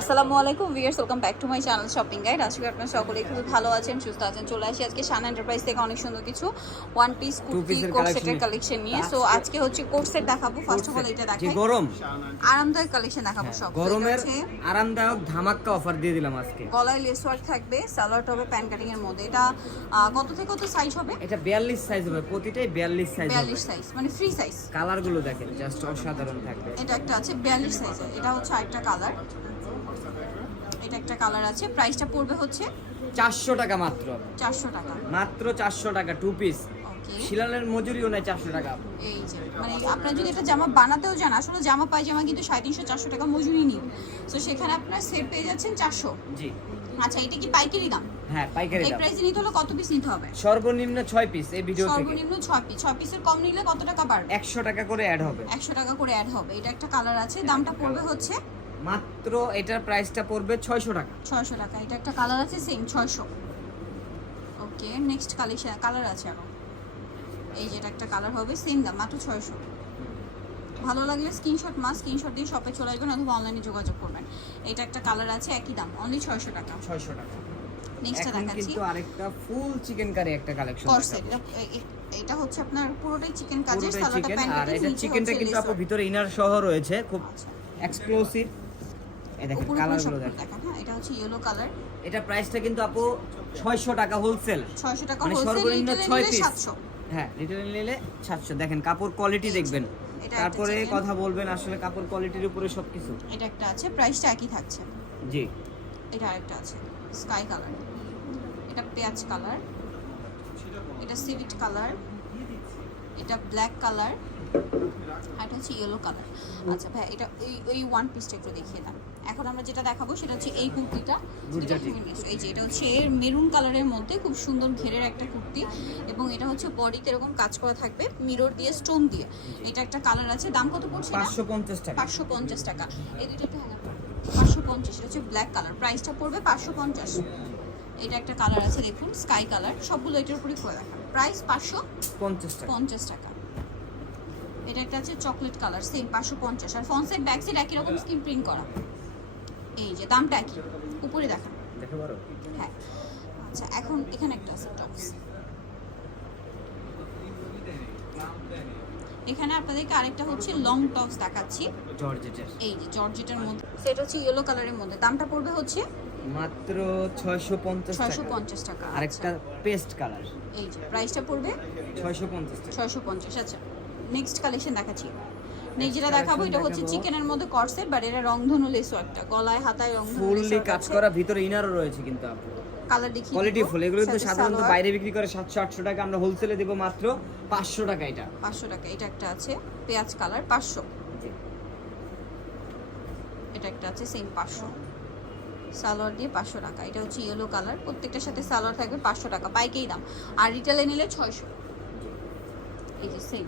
আসসালামু আলাইকুম viewers welcome back to my channel shopping guide. আজকে আপনারা সকলেই খুবই ভালো আছেন সুস্থ আছেন। চলে আসি আজকে শান এন্টারপ্রাইজ থেকে অনেক সুন্দর কিছু ওয়ান পিস কুর্তি কোট সেটের কালেকশন নিয়ে। সো আজকে হচ্ছে কোট সেট দেখাবো ফার্স্ট অফ অল এটা দেখাই। গরম? আরামদায়ক কালেকশন দেখাবো সব। তো গরমের আরামদায়ক ধামাক্কা অফার দিয়ে দিলাম আজকে। গলায় লেস ওয়ার্ক থাকবে সালোয়ার হবে প্যান কাটিং এর মধ্যে। এটা কত থেকে কত সাইজ হবে? এটা বিয়াল্লিশ সাইজ হবে। প্রতিটাই বিয়াল্লিশ সাইজ হবে। বিয়াল্লিশ সাইজ মানে ফ্রি সাইজ কালারগুলো দেখেন জাস্ট অসাধারণ থাকবে। এটা একটা আছে বিয়াল্লিশ সাইজ এটা হচ্ছে আরেকটা কালার এটা একটা কালার আছে। প্রাইসটা পড়বে হচ্ছে চারশো টাকা মাত্র। চারশো টাকা। মাত্র চারশো টাকা টু পিস শিলালের মজুরিও নেই চারশো টাকা। এই যে মানে আপনারা যদি এটা জামা বানাতেও যান আসলে জামা পায়জামা কিন্তু সাড়ে তিনশো চারশো টাকা মজুরি নিন। তো সেখানে আপনার সেট পেয়ে যাচ্ছেন চারশো। জি। আচ্ছা এটা কি পাইকারি দাম? হ্যাঁ পাইকারি দাম। এই প্রাইসে নিতে হলে কত পিস নিতে হবে? সর্বনিম্ন ছয় পিস এই ভিডিও থেকে। সর্বনিম্ন ছয় পিস ছয় পিসের কম নিলে কত টাকা বাড়বে? একশো টাকা করে অ্যাড হবে। একশো টাকা করে অ্যাড হবে। এটা একটা কালার আছে। দামটা পড়বে হচ্ছে মাত্র এটার প্রাইসটা পড়বে ছয়শো টাকা। ছয়শো টাকা। এটা একটা কালার আছে সেম ছয়শো। ওকে নেক্সট কালেকশন কালার আছে আরও। এই যে এটা একটা কালার হবে সেম দাম মাত্র ছয়শো। ভালো লাগলে স্ক্রিনশট মাস স্ক্রিনশট দিয়ে শপে চলে আসবেন অথবা অনলাইনে যোগাযোগ করবেন। এটা একটা কালার আছে একই দাম অনলি ছয়শো টাকা। ছয়শো টাকা। নেক্সটটা দেখাচ্ছি। কিন্তু আরেকটা ফুল চিকেন কারি একটা কালেকশন এটা হচ্ছে আপনার পুরোটাই চিকেন কাজের পুরোটাই সালোয়ারটা চিকেন প্যান আর এটা চিকেনটা কিন্তু আপু ভিতরে ইনার সহ রয়েছে খুব আচ্ছা। এক্সক্লুসিভ এই দেখেন দেখেন। হ্যাঁ এটা হচ্ছে ইয়েলো কালার এটা প্রাইসটা কিন্তু আপু 600 টাকা হোলসেল ছয়শো টাকা মানে হোলসেল সর্বনিম্ন পিস হ্যাঁ রিটেল নিলে 700 দেখেন কাপড় কোয়ালিটি দেখবেন। তারপরে কথা বলবেন আসলে কাপড় কোয়ালিটির উপরে সবকিছু। এটা একটা আছে প্রাইসটা একই থাকছে। জি। এটা আরেকটা আছে স্কাই কালার এটা পেঁয়াজ কালার এটা সিভিট কালার এটা ব্ল্যাক কালার আর এটা হচ্ছে ইয়েলো কালার আচ্ছা ভাই এটা এই এই ওয়ান পিসটা একটু দেখিয়ে দাম এখন আমরা যেটা দেখাবো সেটা হচ্ছে এই কুর্তিটা। এই যে এটা হচ্ছে এর মেরুন কালারের মধ্যে খুব সুন্দর ঘেরের একটা কুর্তি এবং এটা হচ্ছে বডিতে এরকম কাজ করা থাকবে মিরর দিয়ে স্টোন দিয়ে। এটা একটা কালার আছে। দাম কত পড়ছে এটা? 550 টাকা। পাঁচশো পঞ্চাশ টাকা। এই দুটো পাঁচশো পঞ্চাশ হচ্ছে ব্ল্যাক কালার প্রাইসটা পড়বে পাঁচশো পঞ্চাশ। এটা একটা কালার আছে দেখুন স্কাই কালার সবগুলো এটার উপরে করে দেখান প্রাইস পাঁচশো 50 টাকা। পঞ্চাশ টাকা। এটা একটা আছে চকলেট কালার সেম পাঁচশো পঞ্চাশ। আর ফ্রন্ট সাইড ব্যাক সাইড একই রকম স্ক্রিন প্রিন্ট করা। এই যে দামটা একই উপরে পারো হ্যাঁ। আচ্ছা এখন এখানে একটা আছে টপস এখানে আপনাদেরকে আরেকটা হচ্ছে লং টপস দেখাচ্ছি। জর্জেটের এই যে জর্জেটের মধ্যে। সেটা হচ্ছে ইয়েলো কালারের মধ্যে। দামটা পড়বে হচ্ছে মাত্র 650 টাকা। টাকা আরেকটা আচ্ছা, পেস্ট কালার। এই যে প্রাইসটা পড়বে? 650 টাকা। ছয়শো পঞ্চাশ আচ্ছা। নেক্সট কালেকশন দেখাচ্ছি। নেক্সট যেটা দেখাবো এটা হচ্ছে চিকেনের মধ্যে কর্সেট বাট এটা রংধনু লেস একটা গলায় হাতায় রংধনু ফুললি কাজ করা ভিতরে ইনারও রয়েছে কিন্তু আপু। কালার দেখি কোয়ালিটি ফুল এগুলো তো সাধারণত বাইরে বিক্রি করে 700 800 টাকা আমরা হোলসেলে দেব মাত্র 500 টাকা এটা। পাঁচশো টাকা এটা একটা আছে পেঁয়াজ কালার পাঁচশো। এটা একটা আছে সেম পাঁচশো। সালোয়ার দিয়ে পাঁচশো টাকা। এটা হচ্ছে ইয়েলো কালার প্রত্যেকটার সাথে সালোয়ার থাকবে পাঁচশো টাকা। পাইকেই দাম। আর রিটেলে নিলে ছয়শো। এই যে সেম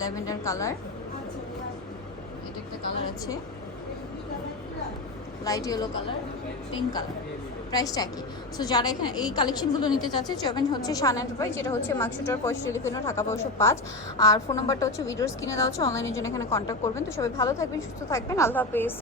ল্যাভেন্ডার কালার এটা একটা কালার আছে। Light yellow colour pink colour প্রাইসটা একই। সো যারা এখানে এই কালেকশনগুলো নিতে চাচ্ছে চবেন হচ্ছে শান এন্টারপ্রাইজ যেটা হচ্ছে মার্কশুটার পয়সা টেলিফোনও ঢাকা পয়সা পাঁচ। আর ফোন নাম্বারটা হচ্ছে ভিডিওস কিনে দেওয়া হচ্ছে অনলাইনের জন্য এখানে কন্ট্যাক্ট করবেন। তো সবাই ভালো থাকবেন, সুস্থ থাকবেন। আল্লাহ হাফেজ।